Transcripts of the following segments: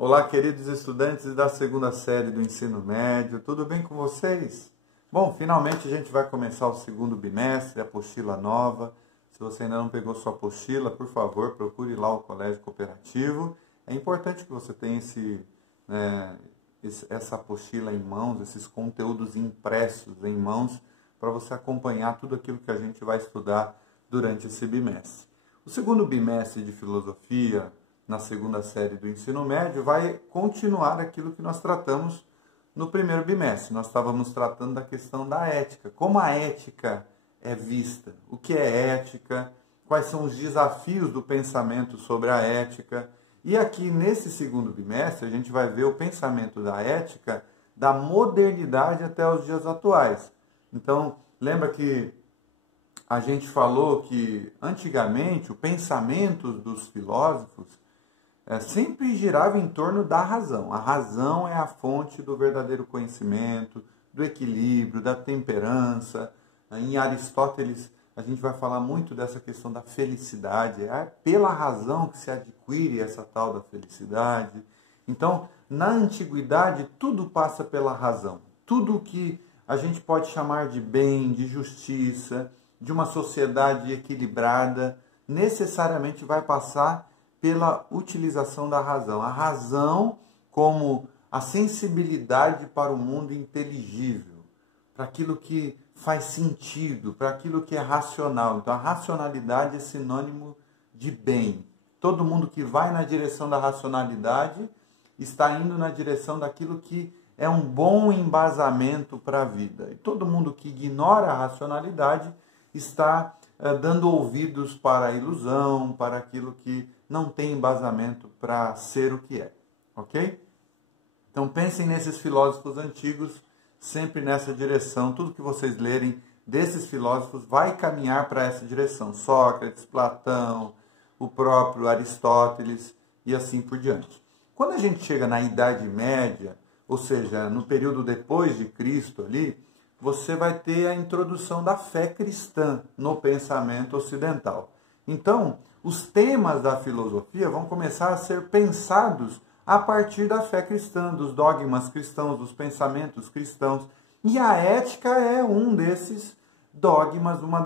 Olá, queridos estudantes da segunda série do ensino médio, tudo bem com vocês? Bom, finalmente a gente vai começar o segundo bimestre, a apostila nova. Se você ainda não pegou sua apostila, por favor, procure lá o Colégio Cooperativo. É importante que você tenha essa apostila em mãos, esses conteúdos impressos em mãos, para você acompanhar tudo aquilo que a gente vai estudar durante esse bimestre. O segundo bimestre de filosofia, na segunda série do ensino médio, vai continuar aquilo que nós tratamos no primeiro bimestre. Nós estávamos tratando da questão da ética, como a ética é vista, o que é ética, quais são os desafios do pensamento sobre a ética. E aqui, nesse segundo bimestre, a gente vai ver o pensamento da ética da modernidade até os dias atuais. Então, lembra que a gente falou que, antigamente, o pensamento dos filósofos sempre girava em torno da razão. A razão é a fonte do verdadeiro conhecimento, do equilíbrio, da temperança. Em Aristóteles, a gente vai falar muito dessa questão da felicidade. É pela razão que se adquire essa tal da felicidade. Então, na antiguidade, tudo passa pela razão. Tudo que a gente pode chamar de bem, de justiça, de uma sociedade equilibrada, necessariamente vai passar pela utilização da razão. A razão como a sensibilidade para o mundo inteligível, para aquilo que faz sentido, para aquilo que é racional. Então, a racionalidade é sinônimo de bem. Todo mundo que vai na direção da racionalidade está indo na direção daquilo que é um bom embasamento para a vida. E todo mundo que ignora a racionalidade está dando ouvidos para a ilusão, para aquilo que não tem embasamento para ser o que é, ok? Então pensem nesses filósofos antigos, sempre nessa direção. Tudo que vocês lerem desses filósofos vai caminhar para essa direção. Sócrates, Platão, o próprio Aristóteles e assim por diante. Quando a gente chega na Idade Média, ou seja, no período depois de Cristo ali, você vai ter a introdução da fé cristã no pensamento ocidental. Então, os temas da filosofia vão começar a ser pensados a partir da fé cristã, dos dogmas cristãos, dos pensamentos cristãos. E a ética é um desses dogmas, uma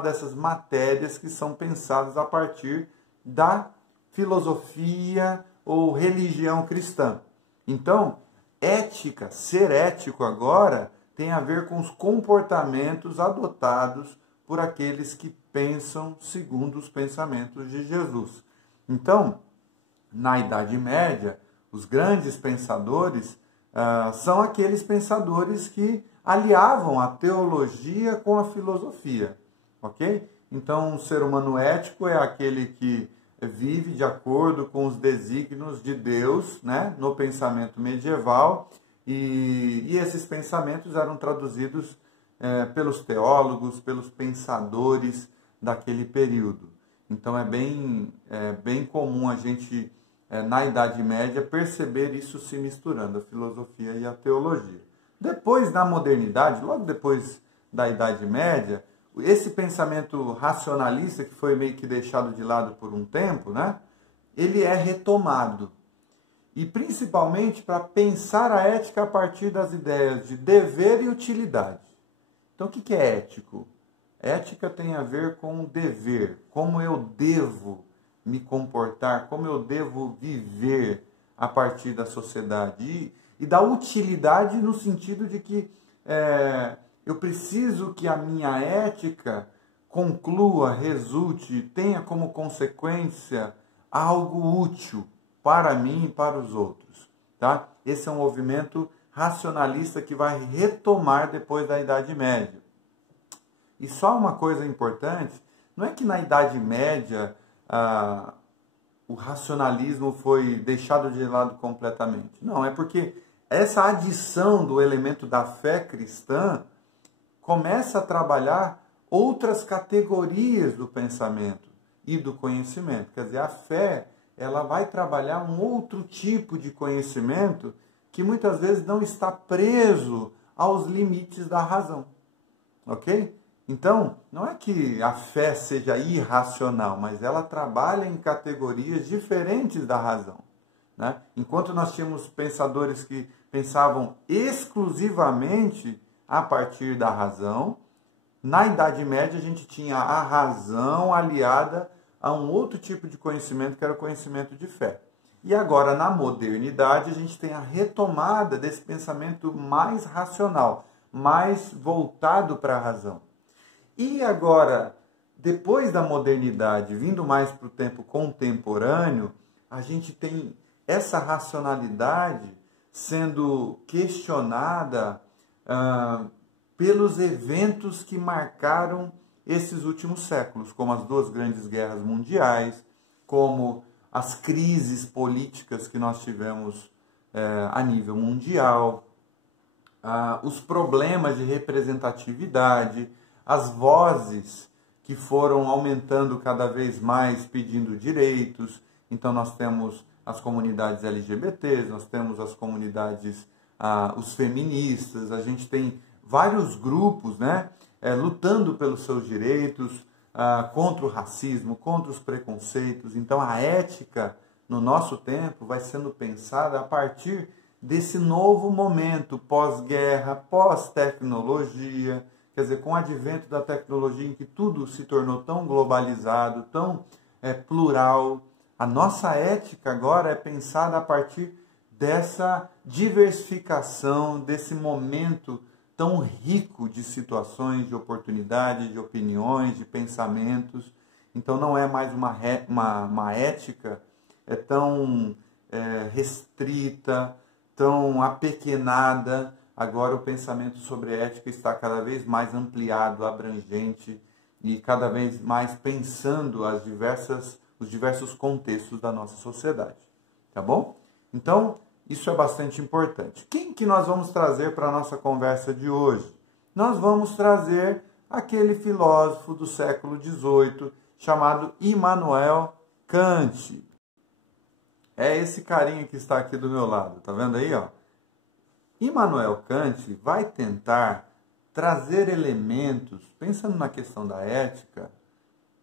dessas matérias que são pensadas a partir da filosofia ou religião cristã. Então, ética, ser ético agora, tem a ver com os comportamentos adotados por aqueles que pensam segundo os pensamentos de Jesus. Então, na Idade Média, os grandes pensadores são aqueles pensadores que aliavam a teologia com a filosofia, ok? Então, um ser humano ético é aquele que vive de acordo com os desígnios de Deus, né, no pensamento medieval, e esses pensamentos eram traduzidos pelos teólogos, pelos pensadores daquele período. Então é bem comum a gente, na Idade Média, perceber isso se misturando, a filosofia e a teologia. Depois, na modernidade, logo depois da Idade Média, esse pensamento racionalista, que foi meio que deixado de lado por um tempo, né, ele é retomado. E principalmente para pensar a ética a partir das ideias de dever e utilidade. Então, o que é ético? Ética tem a ver com o dever, como eu devo me comportar, como eu devo viver a partir da sociedade. E da utilidade no sentido de que eu preciso que a minha ética conclua, resulte, tenha como consequência algo útil para mim e para os outros. Tá? Esse é um movimento racionalista que vai retomar depois da Idade Média. E só uma coisa importante, não é que na Idade Média o racionalismo foi deixado de lado completamente. Não, é porque essa adição do elemento da fé cristã começa a trabalhar outras categorias do pensamento e do conhecimento. Quer dizer, a fé, ela vai trabalhar um outro tipo de conhecimento que muitas vezes não está preso aos limites da razão. Ok? Então, não é que a fé seja irracional, mas ela trabalha em categorias diferentes da razão. né? Enquanto nós tínhamos pensadores que pensavam exclusivamente a partir da razão, na Idade Média a gente tinha a razão aliada a um outro tipo de conhecimento, que era o conhecimento de fé. E agora, na modernidade, a gente tem a retomada desse pensamento mais racional, mais voltado para a razão. E agora, depois da modernidade, vindo mais para o tempo contemporâneo, a gente tem essa racionalidade sendo questionada pelos eventos que marcaram esses últimos séculos, como as duas grandes guerras mundiais, como as crises políticas que nós tivemos a nível mundial, os problemas de representatividade, as vozes que foram aumentando cada vez mais pedindo direitos. Então nós temos as comunidades LGBTs, nós temos as comunidades, os feministas, a gente tem vários grupos, né, lutando pelos seus direitos, contra o racismo, contra os preconceitos. Então a ética no nosso tempo vai sendo pensada a partir desse novo momento pós-guerra, pós-tecnologia, quer dizer, com o advento da tecnologia em que tudo se tornou tão globalizado, tão plural. A nossa ética agora é pensada a partir dessa diversificação, desse momento tão rico de situações, de oportunidades, de opiniões, de pensamentos. Então não é mais uma ética tão restrita, tão apequenada. Agora o pensamento sobre ética está cada vez mais ampliado, abrangente e cada vez mais pensando os diversos contextos da nossa sociedade. Tá bom? Então, isso é bastante importante. Quem que nós vamos trazer para a nossa conversa de hoje? Nós vamos trazer aquele filósofo do século XVIII chamado Immanuel Kant. É esse carinha que está aqui do meu lado, tá vendo aí, ó? Immanuel Kant vai tentar trazer elementos, pensando na questão da ética,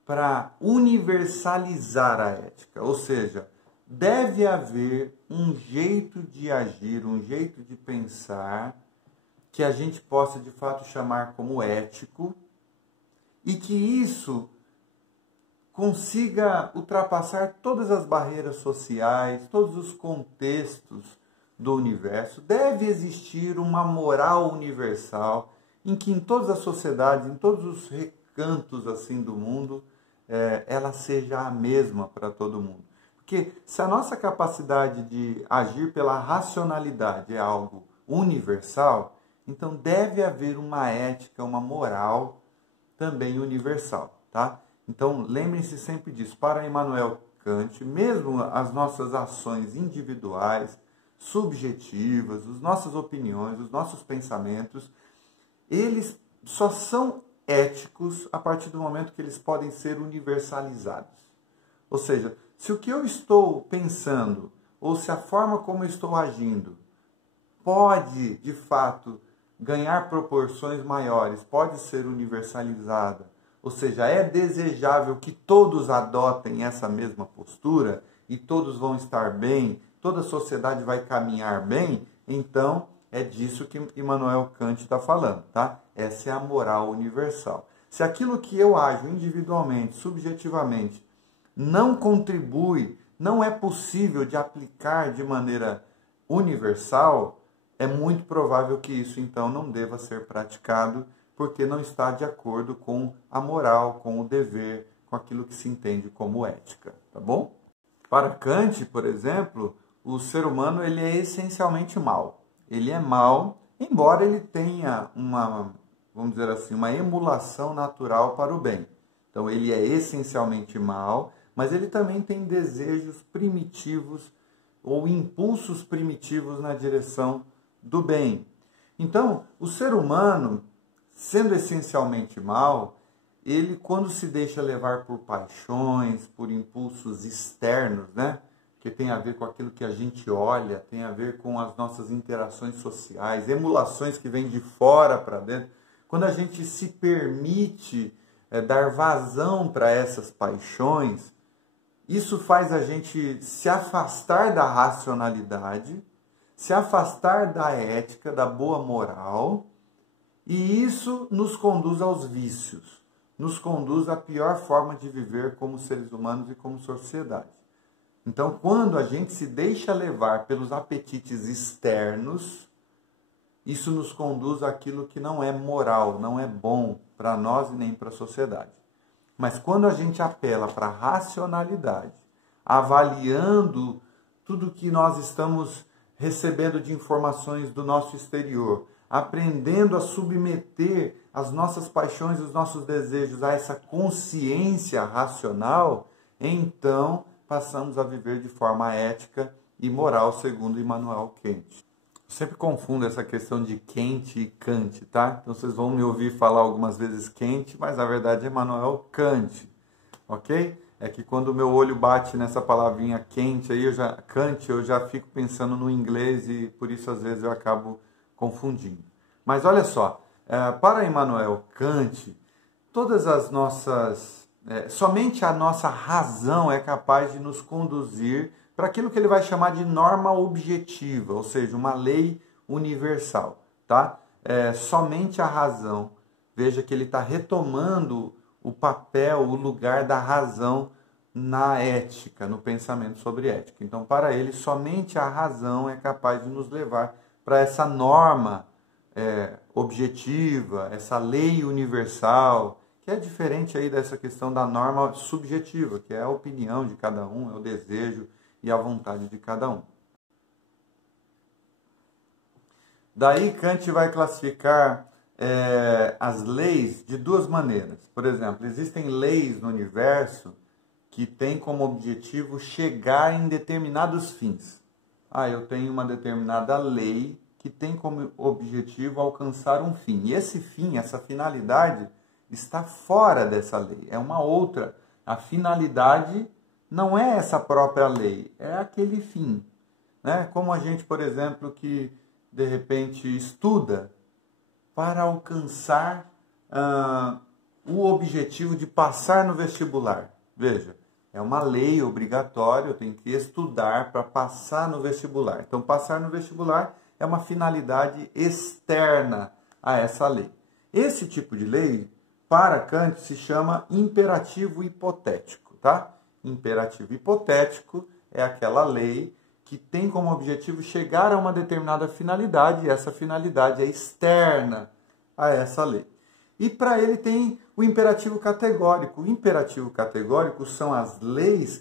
para universalizar a ética, ou seja, deve haver um jeito de agir, um jeito de pensar que a gente possa de fato chamar como ético e que isso consiga ultrapassar todas as barreiras sociais, todos os contextos do universo. Deve existir uma moral universal em que em todas as sociedades, em todos os recantos assim do mundo, ela seja a mesma para todo mundo. Porque se a nossa capacidade de agir pela racionalidade é algo universal, então deve haver uma ética, uma moral também universal, tá? Então lembrem-se sempre disso. Para Immanuel Kant, mesmo as nossas ações individuais, subjetivas, as nossas opiniões, os nossos pensamentos, eles só são éticos a partir do momento que eles podem ser universalizados. Ou seja, se o que eu estou pensando, ou se a forma como eu estou agindo, pode, de fato, ganhar proporções maiores, pode ser universalizada, ou seja, é desejável que todos adotem essa mesma postura e todos vão estar bem, toda a sociedade vai caminhar bem, então é disso que Immanuel Kant está falando, tá? Essa é a moral universal. Se aquilo que eu ajo individualmente, subjetivamente, não contribui, não é possível de aplicar de maneira universal, é muito provável que isso então não deva ser praticado, porque não está de acordo com a moral, com o dever, com aquilo que se entende como ética, tá bom? Para Kant, por exemplo, o ser humano ele é essencialmente mau. Ele é mau, embora ele tenha vamos dizer assim, uma emulação natural para o bem. Então ele é essencialmente mau, mas ele também tem desejos primitivos ou impulsos primitivos na direção do bem. Então, o ser humano, sendo essencialmente mau, ele, quando se deixa levar por paixões, por impulsos externos, né? Que tem a ver com aquilo que a gente olha, tem a ver com as nossas interações sociais, emulações que vêm de fora para dentro. Quando a gente se permite dar vazão para essas paixões, Isso faz a gente se afastar da racionalidade, se afastar da ética, da boa moral, e isso nos conduz aos vícios, nos conduz à pior forma de viver como seres humanos e como sociedade. Então, quando a gente se deixa levar pelos apetites externos, isso nos conduz àquilo que não é moral, não é bom para nós e nem para a sociedade. Mas quando a gente apela para a racionalidade, avaliando tudo que nós estamos recebendo de informações do nosso exterior, aprendendo a submeter as nossas paixões e os nossos desejos a essa consciência racional, então passamos a viver de forma ética e moral, segundo Immanuel Kant. Eu sempre confundo essa questão de Kant e Kant, tá? Então vocês vão me ouvir falar algumas vezes Kant, mas na verdade é Immanuel Kant, ok? É que quando o meu olho bate nessa palavrinha Kant, aí eu já fico pensando no inglês e por isso às vezes eu acabo confundindo. Mas olha só, para Immanuel Kant, todas as nossas... somente a nossa razão é capaz de nos conduzir para aquilo que ele vai chamar de norma objetiva, ou seja, uma lei universal, tá? Somente a razão. Veja que ele está retomando o papel, o lugar da razão na ética, no pensamento sobre ética. Então, para ele, somente a razão é capaz de nos levar para essa norma objetiva, essa lei universal, que é diferente aí dessa questão da norma subjetiva, que é a opinião de cada um, é o desejo e a vontade de cada um. Daí Kant vai classificar as leis de duas maneiras. Por exemplo, existem leis no universo que têm como objetivo chegar em determinados fins. Eu tenho uma determinada lei que tem como objetivo alcançar um fim. E esse fim, essa finalidade, está fora dessa lei. É uma outra. A finalidade não é essa própria lei, é aquele fim. Né? Como a gente, por exemplo, que de repente estuda para alcançar o objetivo de passar no vestibular. Veja, é uma lei obrigatória, eu tenho que estudar para passar no vestibular. Então, passar no vestibular é uma finalidade externa a essa lei. Esse tipo de lei, para Kant, se chama imperativo hipotético, tá? Imperativo hipotético é aquela lei que tem como objetivo chegar a uma determinada finalidade, e essa finalidade é externa a essa lei. E para ele tem o imperativo categórico. O imperativo categórico são as leis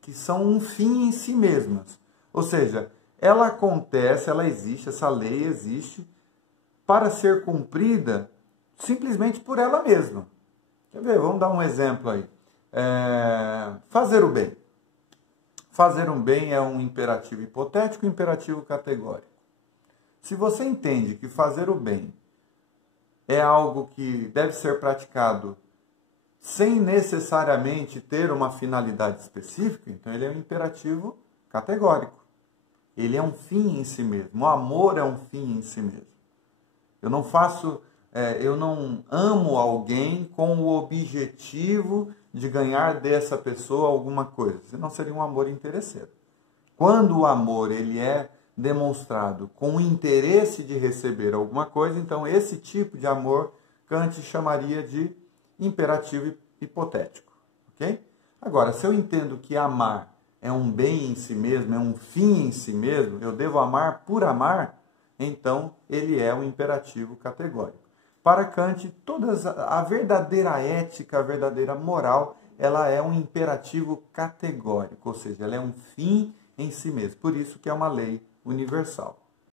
que são um fim em si mesmas. Ou seja, ela acontece, ela existe, essa lei existe para ser cumprida simplesmente por ela mesma. Quer ver? Vamos dar um exemplo aí. Fazer o bem. Fazer um bem é um imperativo hipotético e um imperativo categórico. Se você entende que fazer o bem é algo que deve ser praticado sem necessariamente ter uma finalidade específica, então ele é um imperativo categórico. Ele é um fim em si mesmo. O amor é um fim em si mesmo. Eu não amo alguém com o objetivo de ganhar dessa pessoa alguma coisa. Senão seria um amor interesseiro. Quando o amor ele é demonstrado com o interesse de receber alguma coisa, então esse tipo de amor Kant chamaria de imperativo hipotético. Ok? Agora, se eu entendo que amar é um bem em si mesmo, é um fim em si mesmo, eu devo amar por amar, então ele é um imperativo categórico. Para Kant, a verdadeira ética, a verdadeira moral, ela é um imperativo categórico, ou seja, ela é um fim em si mesmo. Por isso que é uma lei universal.